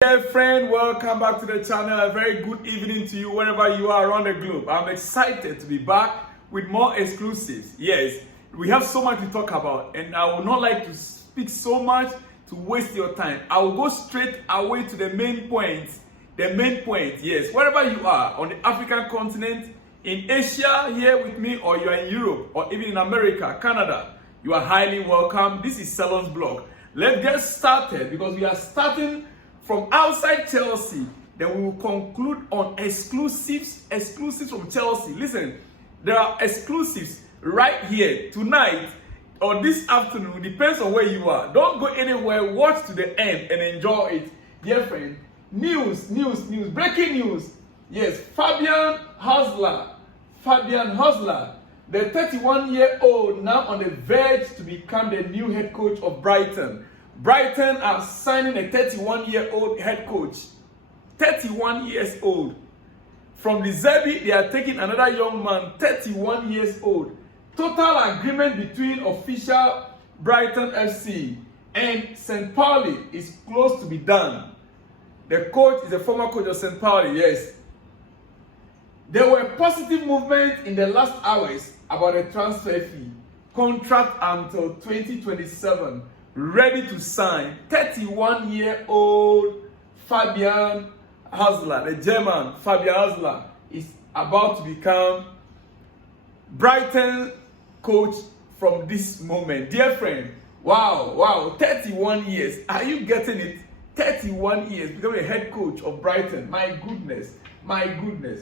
Dear friend, welcome back to the channel. A very good evening to you wherever you are around the globe. I'm excited to be back with more exclusives. Yes, we have so much to talk about, and I would not like to speak so much to waste your time. I will go straight away to the main point. The main point, yes, wherever you are on the African continent, in Asia here with me, or you are in Europe, or even in America, Canada, you are highly welcome. This is Salon's blog. Let's get started because we are starting from outside Chelsea. Then we will conclude on exclusives from Chelsea. Listen, there are exclusives right here tonight or this afternoon, depends on where you are. Don't go anywhere, watch to the end and enjoy it. Dear friend, news, breaking news. Yes, Fabian Hosler, the 31-year-old, now on the verge to become the new head coach of Brighton. Brighton are signing a 31-year-old head coach. 31 years old. From the Zerbi, they are taking another young man, 31 years old. Total agreement between official Brighton FC and St. Pauli is close to be done. The coach is a former coach of St. Pauli, yes. There were positive movements in the last hours about a transfer fee. Contract until 2027. Ready to sign. 31-year-old Fabian Hosler, the German Fabian Hosler, is about to become Brighton coach from this moment. Dear friend, wow, 31 years. Are you getting it? 31 years, becoming a head coach of Brighton. My goodness.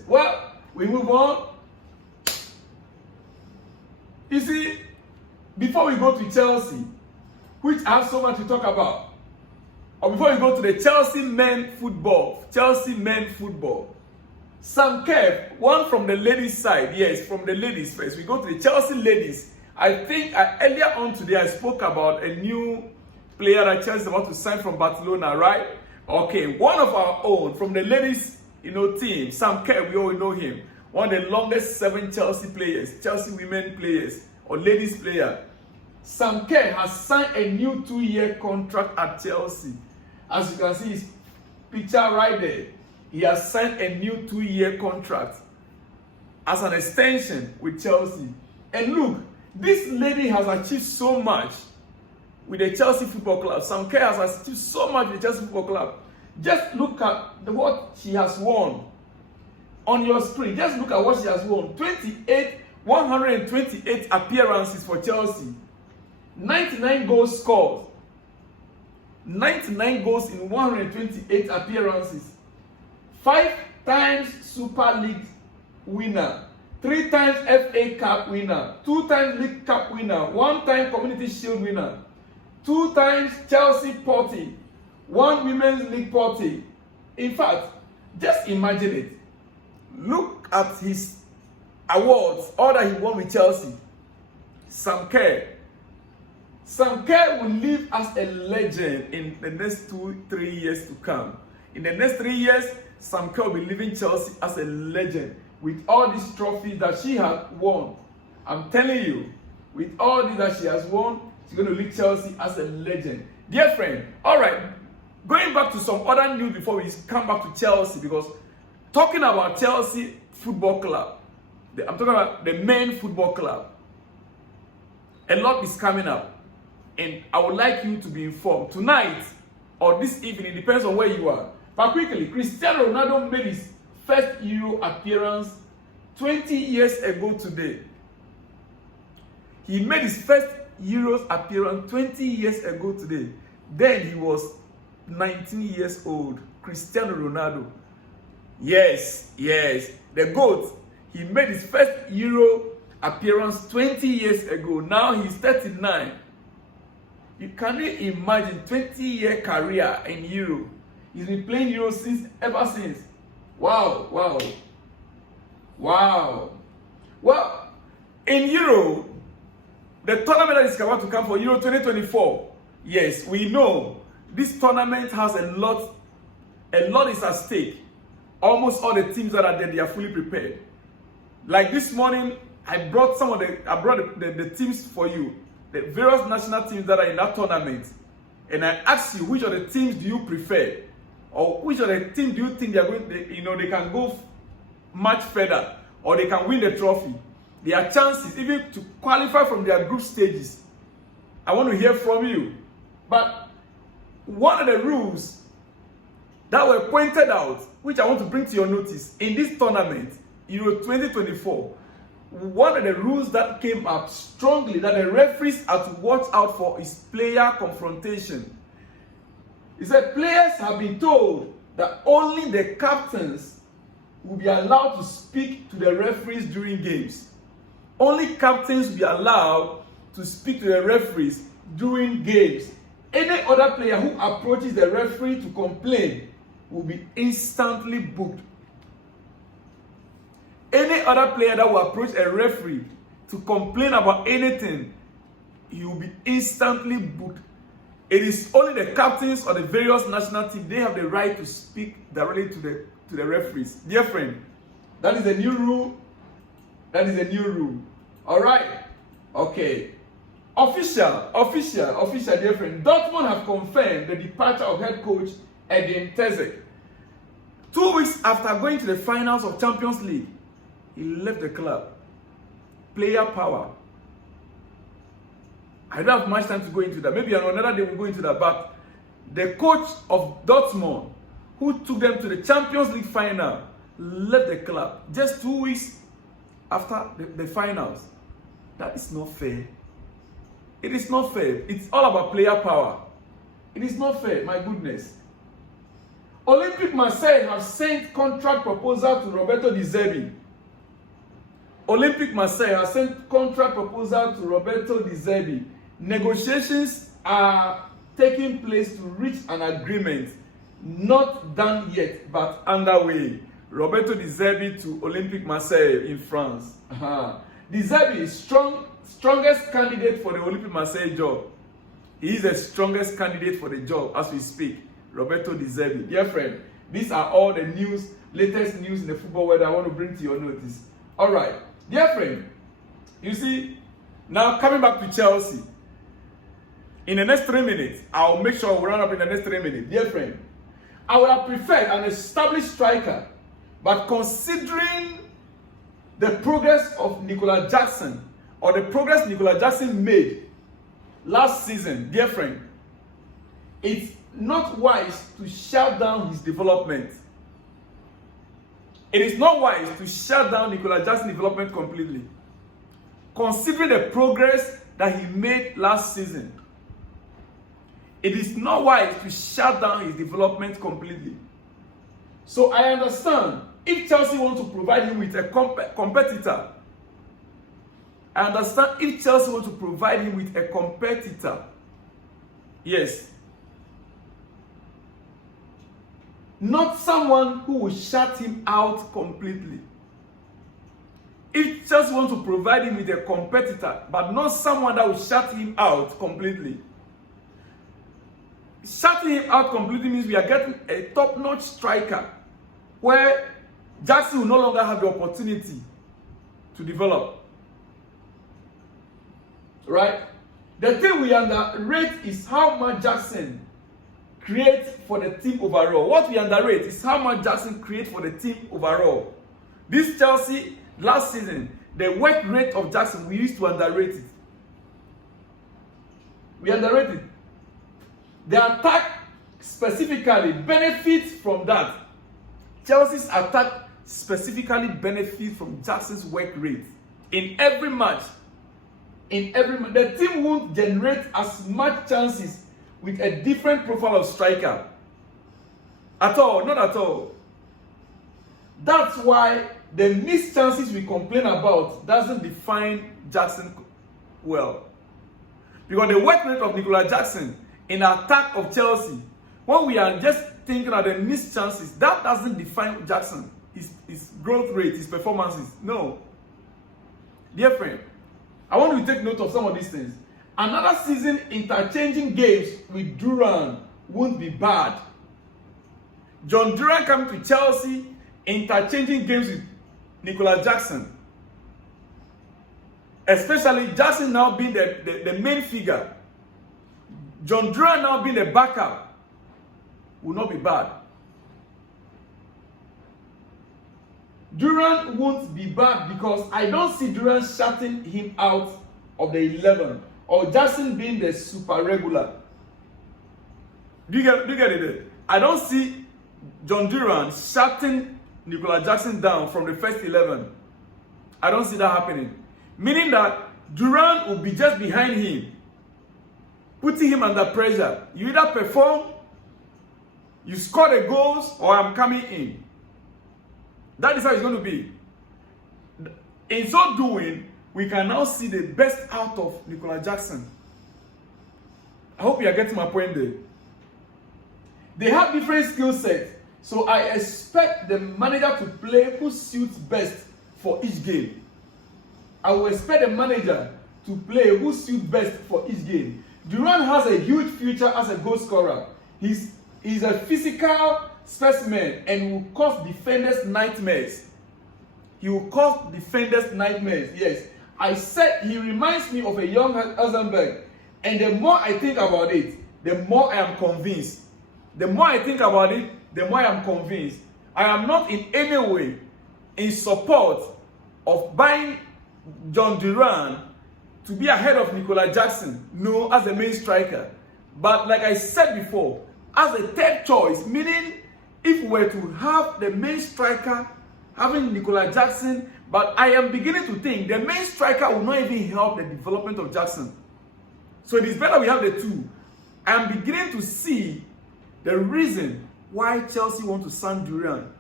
Well, we move on. You see, before we go to Chelsea, which I have so much to talk about, or before we go to the Chelsea men football, Sam Kerr, one from the ladies' side, yes, from the ladies first. We go to the Chelsea ladies. I think earlier on today I spoke about a new player that Chelsea is about to sign from Barcelona, right? Okay, one of our own from the ladies, team, Sam Kerr, we all know him. One of the longest 7 Chelsea players, Chelsea women players, or ladies player. Sam Kerr has signed a new 2-year contract at Chelsea. As you can see his picture right there, he has signed a new 2-year contract as an extension with Chelsea. And look, this lady has achieved so much with the Chelsea Football Club. Sam Kerr has achieved so much with the Chelsea Football Club. Just look at what she has won on your screen. Just look at what she has won. 128 appearances for Chelsea. 99 goals scored. 99 goals in 128 appearances. 5 times Super League winner. 3 times FA Cup winner. 2 times League Cup winner. 1 time Community Shield winner. 2 times Chelsea Porty. 1 Women's League Porty. In fact, just imagine it. Look at his awards, all that he won with Chelsea. Sam Kerr will live as a legend in the next 2-3 years to come. In the next 3 years, Sam Kerr will be leaving Chelsea as a legend with all these trophies that she has won. I'm telling you, with all this that she has won, she's going to leave Chelsea as a legend. Dear friend, all right, going back to some other news before we come back to Chelsea, because talking about Chelsea Football Club, I'm talking about the main football club. A lot is coming up. And I would like you to be informed tonight or this evening, depends on where you are. But quickly, Cristiano Ronaldo made his first Euro appearance 20 years ago today. He made his first Euros appearance 20 years ago today. Then he was 19 years old. Cristiano Ronaldo. Yes, the GOAT. He made his first Euro appearance 20 years ago. Now he's 39. You can imagine 20-year career in Euro. He's been playing Euro ever since. Wow. Well, in Euro, the tournament that is about to come for Euro 2024, yes, we know this tournament has a lot is at stake. Almost all the teams that are there, they are fully prepared. Like this morning, I brought the teams for you. The various national teams that are in that tournament, and I asked you which of the teams do you prefer. or which of the team do you think they are going? They can go much further, or they can win the trophy. Their chances even to qualify from their group stages. I want to hear from you. But one of the rules that were pointed out, which I want to bring to your notice in this tournament, Euro 2024, one of the rules that came up strongly that the referees are to watch out for is player confrontation. He said players have been told that only the captains will be allowed to speak to the referees during games. Only captains will be allowed to speak to the referees during games. Any other player who approaches the referee to complain will be instantly booked. Any other player that will approach a referee to complain about anything, he will be instantly booked. It is only the captains or the various national teams, they have the right to speak directly to the referees. Dear friend, that is a new rule. That is a new rule. All right? Okay. Official, dear friend. Dortmund have confirmed the departure of head coach Edin Terzic. 2 weeks after going to the finals of Champions League, he left the club. Player power. I don't have much time to go into that. Maybe on another day we'll go into that. But the coach of Dortmund, who took them to the Champions League final, left the club just 2 weeks after the finals. That is not fair. It is not fair. It's all about player power. It is not fair, my goodness. Olympique Marseille have sent contract proposal to Roberto De Zerbi. Olympique Marseille has sent contract proposal to Roberto De Zerbi. Negotiations are taking place to reach an agreement. Not done yet, but underway. Roberto De Zerbi to Olympique Marseille in France. De Zerbi is strongest candidate for the Olympique Marseille job. He is the strongest candidate for the job as we speak. Roberto De Zerbi. Dear friend, these are all the news, latest news in the football world I want to bring to your notice. All right. Dear friend, you see, now coming back to Chelsea. In the next 3 minutes, I'll make sure we run up in the next 3 minutes. Dear friend, I would have preferred an established striker, but considering the progress of Nicolas Jackson, or the progress Nicolas Jackson made last season, dear friend, it's not wise to shut down his development. It is not wise to shut down Nicolas Jackson's development completely. Considering the progress that he made last season, it is not wise to shut down his development completely. So I understand if Chelsea wants to provide him with a competitor. I understand if Chelsea wants to provide him with a competitor. Yes. Not someone who will shut him out completely. If Chelsea wants to provide him with a competitor, but not someone that will shut him out completely. Shutting him out completely means we are getting a top-notch striker where Jackson will no longer have the opportunity to develop. Right? The thing we underrate is how much Jackson creates for the team overall. What we underrate is how much Jackson creates for the team overall. This Chelsea, last season, the work rate of Jackson, we used to underrate it. We underrate it. The attack specifically benefits from that. Chelsea's attack specifically benefits from Jackson's work rate. In every match, the team won't generate as much chances with a different profile of striker. At all, not at all. That's why the missed chances we complain about doesn't define Jackson well. Because the work rate of Nicolas Jackson in the attack of Chelsea, when we are just thinking of the missed chances, that doesn't define Jackson, his growth rate, his performances. No. Dear friend, I want you to take note of some of these things. Another season interchanging games with Duran won't be bad. Jhon Duran coming to Chelsea, interchanging games with Nicolas Jackson. Especially Jackson now being the main figure. Jhon Duran now being the backup will not be bad. Duran won't be bad because I don't see Duran shutting him out of the 11 or Jackson being the super regular. Do you get it? I don't see Jhon Duran shutting Nicolas Jackson down from the first 11. I don't see that happening. Meaning that Duran will be just behind him, putting him under pressure. You either perform, you score the goals, or I'm coming in. That is how it's going to be. In so doing, we can now see the best out of Nicolas Jackson. I hope you are getting my point there. They have different skill sets, so I expect the manager to play who suits best for each game. I will expect the manager to play who suits best for each game. Duran has a huge future as a goal scorer. He's a physical specimen and will cause defenders nightmares. He will cause defenders nightmares. Yes, I said he reminds me of a young Heisenberg, and the more I think about it, the more I am convinced. The more I think about it, the more I am convinced. I am not in any way in support of buying Jhon Duran to be ahead of Nicolas Jackson, no, as a main striker. But like I said before, as a third choice, meaning if we were to have the main striker having Nicolas Jackson, but I am beginning to think the main striker will not even help the development of Jackson. So it is better we have the two. I am beginning to see the reason why Chelsea want to sign Duran.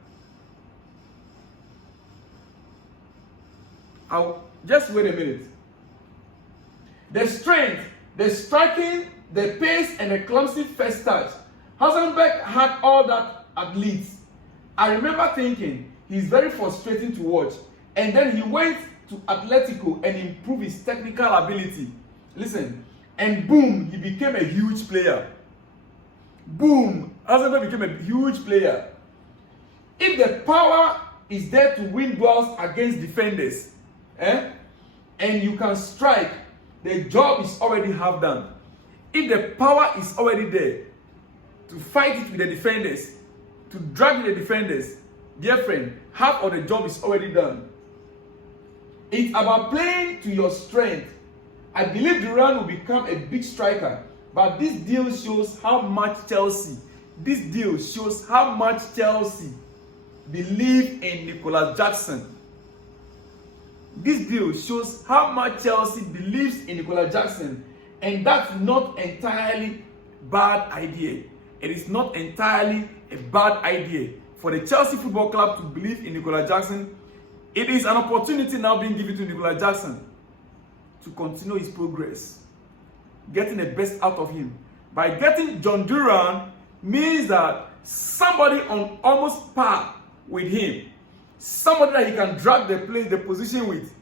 Just wait a minute. The strength, the striking, the pace, and the clumsy first touch. Heisenberg had all that at Leeds. I remember thinking he's very frustrating to watch. And then he went to Atletico and improved his technical ability. Listen, and boom, he became a huge player. Boom, Heisenberg became a huge player. If the power is there to win duels against defenders, and you can strike, the job is already half done. If the power is already there to fight it with the defenders, to drag with the defenders, dear friend, half of the job is already done. It's about playing to your strength. I believe Duran will become a big striker, but this deal shows how much Chelsea believe in Nicolas Jackson. This deal shows how much Chelsea believes in Nicolas Jackson, and that's not entirely bad idea. It is not entirely a bad idea for the Chelsea Football Club to believe in Nicolas Jackson. It is an opportunity now being given to Nicolas Jackson to continue his progress, getting the best out of him. By getting Jhon Duran means that somebody on almost par with him, somebody that he can drag the position with,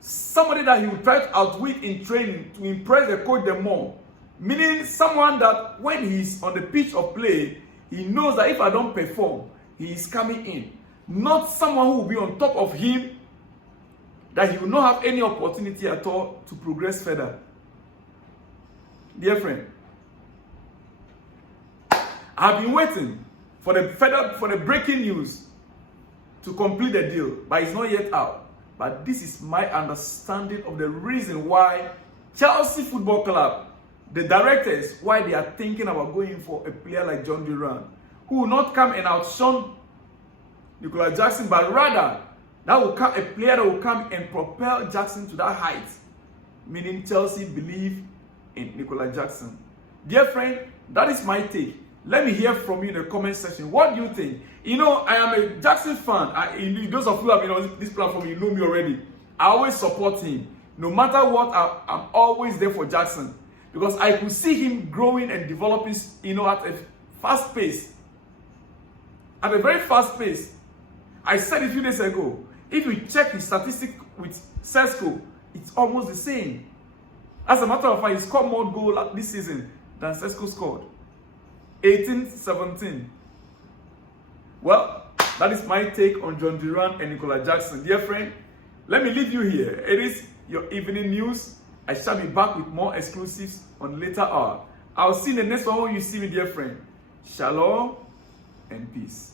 somebody that he will try to outwit in training to impress the coach the more. Meaning someone that when he's on the pitch of play, he knows that if I don't perform, he is coming in. Not someone who will be on top of him, that he will not have any opportunity at all to progress further. Dear friend, I've been waiting for the breaking news to complete the deal, but it's not yet out. But this is my understanding of the reason why Chelsea Football Club, the directors, why they are thinking about going for a player like Jhon Duran, who will not come and outshine Nicolas Jackson, but rather that will come a player that will come and propel Jackson to that height. Meaning Chelsea believe in Nicolas Jackson. Dear friend, that is my take. Let me hear from you in the comment section. What do you think? You know, I am a Jackson fan. Those of you who have been on this platform, you know me already. I always support him. No matter what, I'm always there for Jackson. Because I could see him growing and developing, at a fast pace. At a very fast pace. I said a few days ago, if you check his statistic with Sesko, it's almost the same. As a matter of fact, he scored more goals this season than Sesko scored. 18-17. Well, that is my take on Jhon Duran and Nicolas Jackson. Dear friend, let me leave you here. It is your evening news. I shall be back with more exclusives on later hour. I'll see you in the next one when you see me, dear friend. Shalom and peace.